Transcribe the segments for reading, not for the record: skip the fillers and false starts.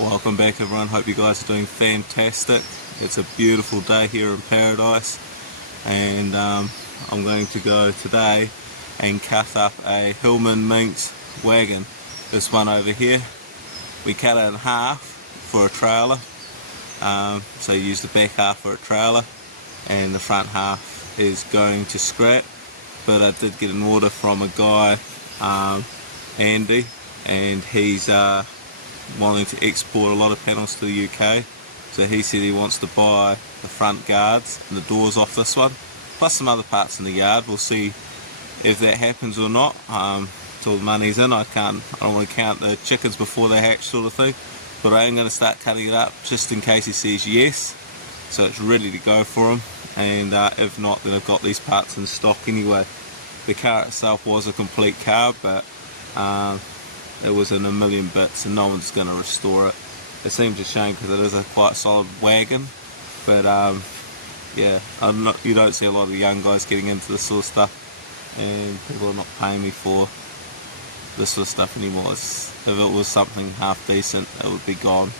Welcome back everyone, hope you guys are doing fantastic. It's a beautiful day here in paradise, and I'm going to go today and cut up a Hillman Minx wagon. This one over here, we cut it in half for a trailer, so you use the back half for a trailer and the front half is going to scrap. But I did get an order from a guy, Andy, and he's wanting to export a lot of panels to the UK, so he said he wants to buy the front guards and the doors off this one, plus some other parts in the yard. We'll see if that happens or not. Till the money's in, I don't want to count the chickens before they hatch, sort of thing, but I am going to start cutting it up just in case he says yes, so it's ready to go for him. And if not, then I've got these parts in stock anyway. The car itself was a complete car, but it was in a million bits and no one's going to restore it. It seems a shame because it is a quite solid wagon, but yeah, you don't see a lot of young guys getting into this sort of stuff, and people are not paying me for this sort of stuff anymore. If it was something half decent, it would be gone.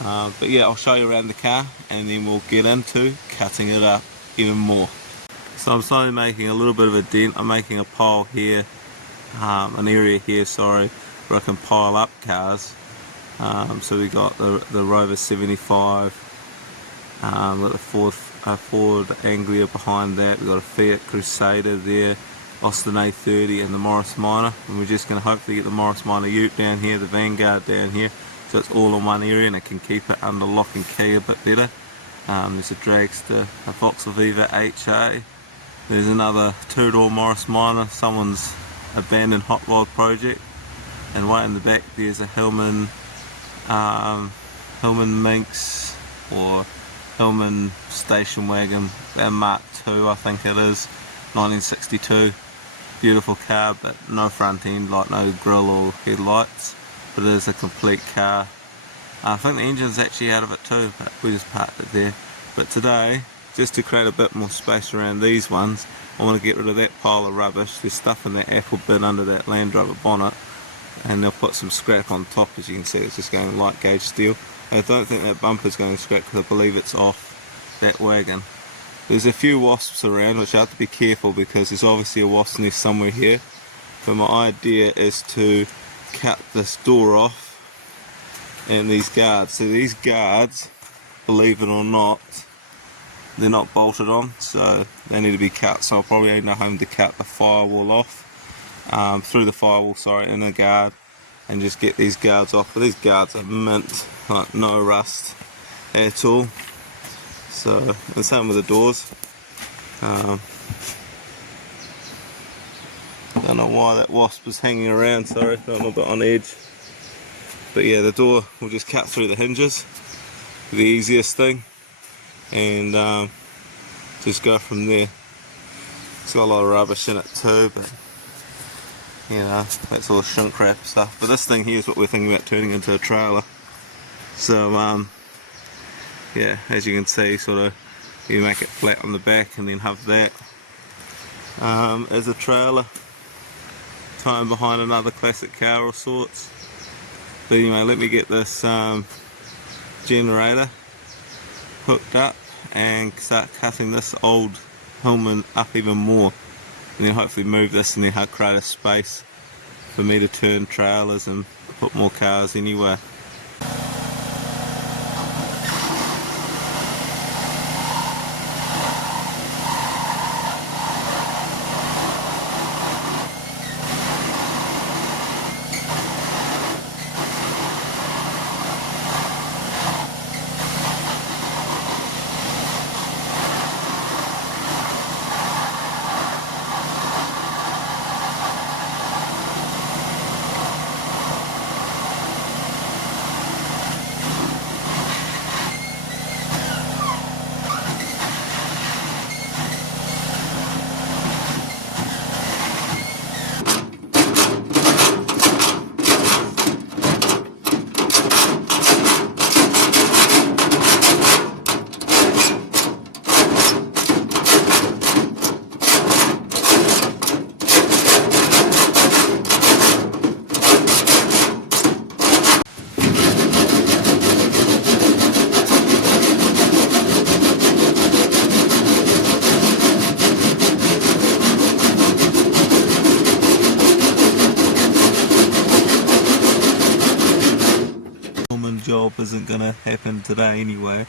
But yeah, I'll show you around the car and then we'll get into cutting it up even more. So I'm slowly making a little bit of a dent. I'm making a pile here, an area here, sorry, where I can pile up cars. So we got the Rover 75, got the Ford Anglia behind that, we got a Fiat Crusader there, Austin A30 and the Morris Minor, and we're just going to hopefully get the Morris Minor Ute down here, the Vanguard down here, so it's all in one area and it can keep it under lock and key a bit better. There's a dragster, a Vauxhall Viva HA, there's another two-door Morris Minor, someone's abandoned hot rod project, and way in the back there's a Hillman Minx or Hillman station wagon, a Mark II I think it is, 1962. Beautiful car, but no front end, like no grille or headlights, but it is a complete car. I think the engine's actually out of it too, but we just parked it there. But today, just to create a bit more space around these ones, I want to get rid of that pile of rubbish. There's stuff in that apple bin under that Land Rover bonnet, and they'll put some scrap on top. As you can see, it's just going light gauge steel. I don't think that bumper's going to scrap because I believe it's off that wagon. There's a few wasps around, which I have to be careful because there's obviously a wasp nest somewhere here. But my idea is to cut this door off and these guards. So these guards, believe it or not, they're not bolted on, so they need to be cut. So I'll probably end up having to cut the firewall off, through the firewall, sorry, in the guard, and just get these guards off. But these guards are mint, like no rust at all. So the same with the doors. Don't know why that wasp was hanging around, sorry, I'm a bit on edge. But yeah, the door will just cut through the hinges, the easiest thing, and just go from there. It's got a lot of rubbish in it too, but you know, that's all shrink wrap stuff. But this thing here is what we're thinking about turning into a trailer. So yeah, as you can see, sort of you make it flat on the back and then have that as a trailer, tying behind another classic car of sorts. But anyway, let me get this generator hooked up and start cutting this old Hillman up even more, and then hopefully move this and then create a space for me to turn trailers and put more cars anywhere. job isn't going to happen today anyway.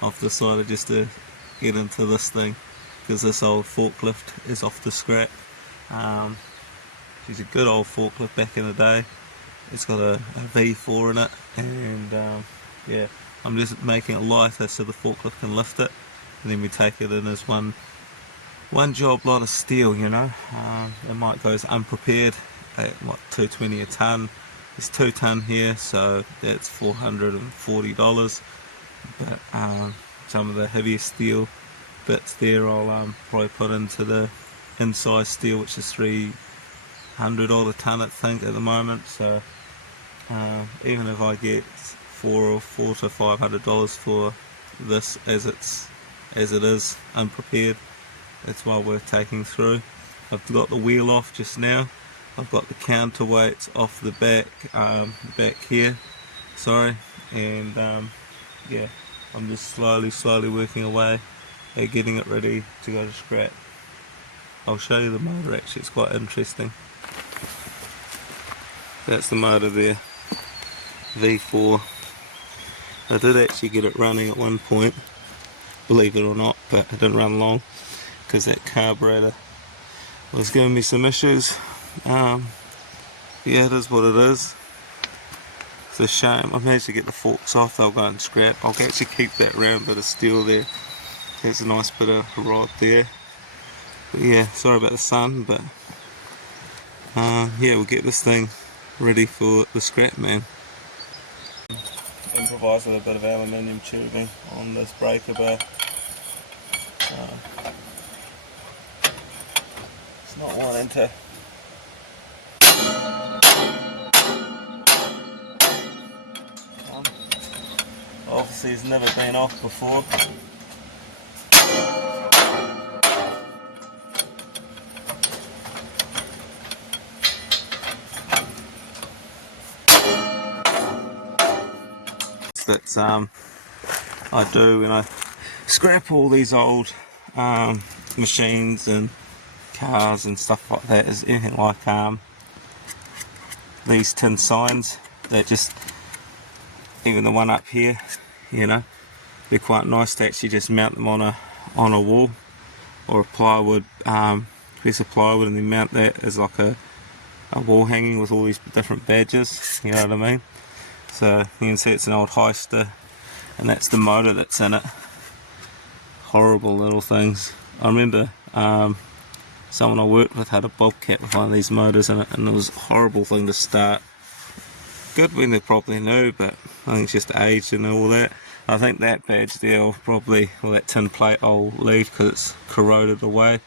I've decided just to get into this thing because this old forklift is off the scrap. It's a good old forklift back in the day. It's got a V4 in it, and yeah, I'm just making it lighter so the forklift can lift it, and then we take it in as one job lot of steel, you know. It might go as unprepared at what, $220 a ton. It's 2 ton here, so that's $440. But some of the heavier steel bits there I'll probably put into the inside steel, which is $300 a ton I think at the moment. So even if I get $400 to $500 for this as it is unprepared, it's well worth taking through. I've got the wheel off just now. I've got the counterweights off the back here, sorry, and yeah, I'm just slowly working away at getting it ready to go to scrap. I'll show you the motor actually, it's quite interesting. That's the motor there, V4. I did actually get it running at one point, believe it or not, but it didn't run long because that carburetor was giving me some issues. Yeah, it is what it is. It's a shame. I've managed to get the forks off, they'll go and scrap. I'll actually keep that round bit of steel there. That's a nice bit of rod there. But yeah, sorry about the sun, but yeah, we'll get this thing ready for the scrap, man. Improvise with a bit of aluminium tubing on this breaker bar. It's not wanting to obviously it's never been off before. That's I do when I scrap all these old machines and cars and stuff like that, is anything like these tin signs that just, even the one up here, you know, they're quite nice to actually just mount them on a wall or a plywood piece of plywood, and then mount that as like a wall hanging with all these different badges, you know what I mean. So you can see it's an old Heister, and that's the motor that's in it. Horrible little things. I remember someone I worked with had a Bobcat with one of these motors in it, and it was a horrible thing to start. Good when they're probably new, but I think it's just age and all that. I think that badge there will probably, or that tin plate I'll leave because it's corroded away.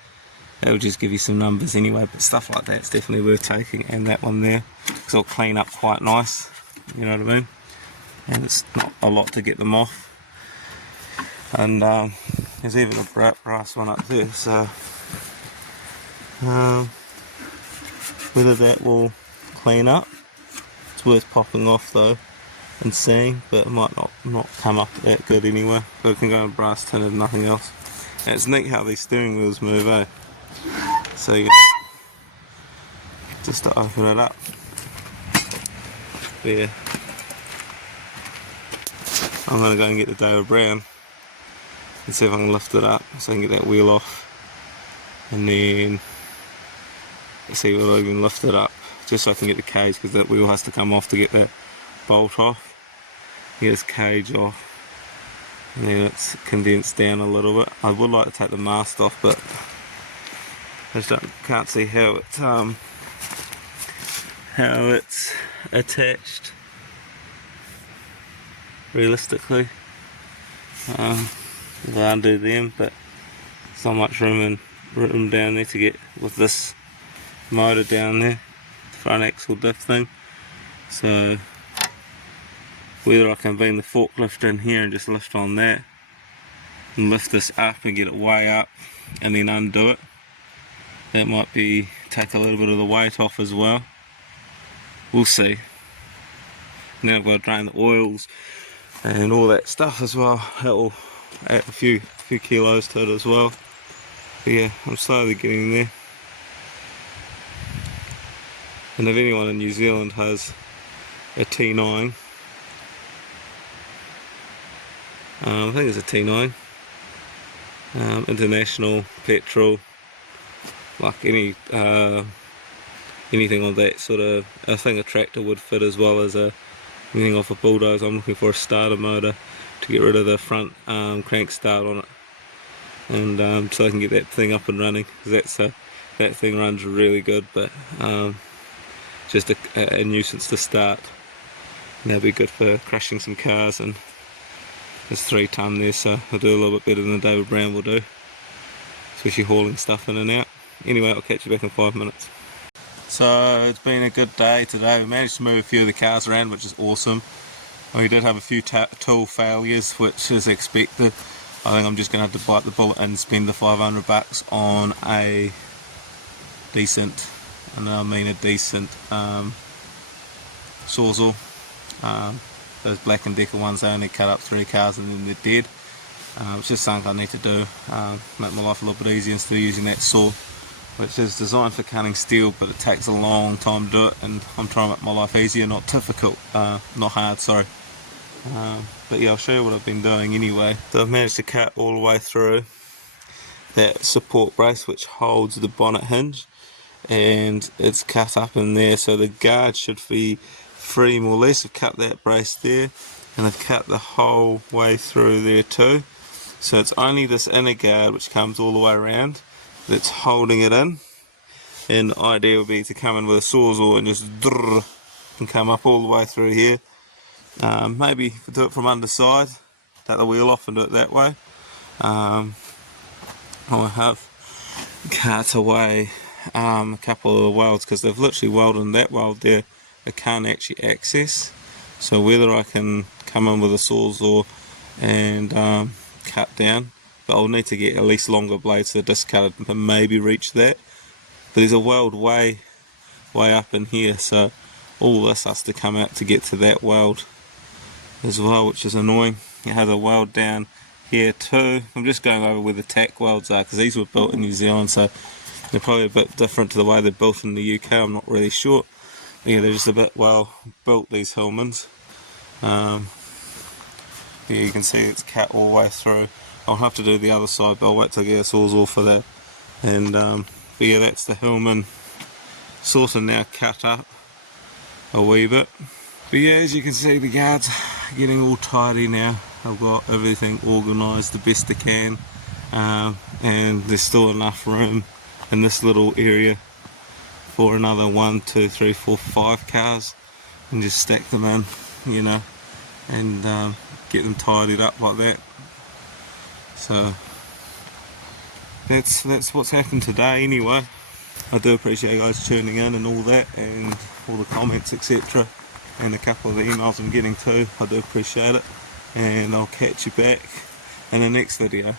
That'll just give you some numbers anyway, but stuff like that's definitely worth taking, and that one there, because it'll clean up quite nice, you know what I mean? And it's not a lot to get them off. And there's even a brass one up there, so whether that will clean up, it's worth popping off though and seeing, but it might not come up that good anyway. But it can go in brass tin and nothing else. And it's neat how these steering wheels move, eh? So you just to open it up. But yeah, I'm going to go and get the David Brown and see if I can lift it up so I can get that wheel off, and then see if I'll even lift it up just so I can get the cage, because that wheel has to come off to get that bolt off. Get this cage off, and then it's condensed down a little bit. I would like to take the mast off, but I just can't see how it's attached realistically. If I undo them, but there's not much room down there to get with this motor down there, front axle diff thing. So whether I can bring the forklift in here and just lift on that and lift this up and get it way up and then undo it, that might be take a little bit of the weight off as well. We'll see. Now I've got to drain the oils and all that stuff as well. That will add a few kilos to it as well. But yeah, I'm slowly getting there. And if anyone in New Zealand has a T9 I think it's a T9. International, petrol, like any anything on that sort of, I think a tractor would fit, as well as anything off a bulldozer. I'm looking for a starter motor to get rid of the front crank start on it, and so I can get that thing up and running, because that thing runs really good, but just a nuisance to start. And that'll be good for crushing some cars, and there's 3 tonne there, so I'll do a little bit better than David Brown will do, especially hauling stuff in and out. Anyway, I'll catch you back in 5 minutes. So it's been a good day today. We managed to move a few of the cars around, which is awesome. We did have a few tool failures, which is expected. I think I'm just going to have to bite the bullet and spend the $500 on a decent, and I mean a decent sawzall. Those Black & Decker ones, they only cut up 3 cars and then they're dead. It's just something I need to do, make my life a little bit easier instead of using that saw, which is designed for cutting steel, but it takes a long time to do it, and I'm trying to make my life easier, not difficult, not hard, sorry. But yeah, I'll show you what I've been doing anyway. So I've managed to cut all the way through that support brace which holds the bonnet hinge, and it's cut up in there, so the guard should be free more or less. I've cut that brace there, and I've cut the whole way through there too. So it's only this inner guard which comes all the way around that's holding it in, and the idea would be to come in with a sawzall and just and come up all the way through here. Maybe do it from underside, take the wheel off and do it that way. I have cut away a couple of the welds, because they've literally welded in that weld there I can't actually access, so whether I can come in with a sawzall and cut down, but I'll need to get at least longer blades to discard it and maybe reach that. But there's a weld way up in here, so all this has to come out to get to that weld as well, which is annoying. It has a weld down here too. I'm just going over where the tack welds are, because these were built in New Zealand, so they're probably a bit different to the way they're built in the UK, I'm not really sure. But yeah, they're just a bit well built, these Hillmans. Yeah, you can see it's cut all the way through. I'll have to do the other side, but I'll wait till I get a sawzall for that. And but yeah, that's the Hillman sort of now cut up a wee bit. But yeah, as you can see, the guards getting all tidy now. I've got everything organised the best I can, and there's still enough room in this little area for another 1, 2, 3, 4, 5 cars, and just stack them in, you know, and get them tidied up like that. So that's what's happened today anyway. I do appreciate you guys tuning in and all that, and all the comments, etc., and a couple of the emails I'm getting too. I do appreciate it, and I'll catch you back in the next video.